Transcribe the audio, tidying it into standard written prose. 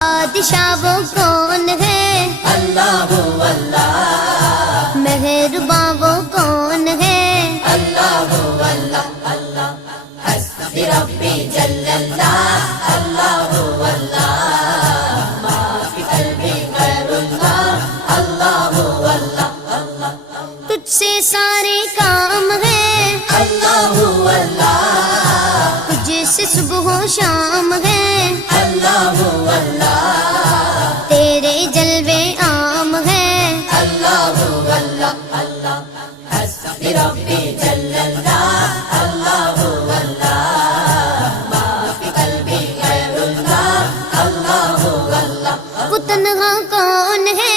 बादशाह वो कौन है? अल्लाह हू अल्लाह। मेहरबान वो कौन है? अल्लाह हू अल्लाह। अल्लाह हस्बी रब्बी जल्लल्लाह। अल्लाह हू अल्लाह। मा फी क़ल्बी गैरुल्लाह। अल्लाह हू अल्लाह। अल्लाह तुझसे सारे काम है। अल्लाह हू अल्लाह। तुझसे सुबह शाम है। अल्लाह हू अल्लाह। तेरे जलवे आम है। अल्लाह हू अल्लाह। अल्लाह हस्बी रब्बी जल्लल्लाह। अल्लाह हू अल्लाह। मा फी क़ल्बी गैरुल्लाह। अल्लाह हू अल्लाह। वो तन्हा कौन है?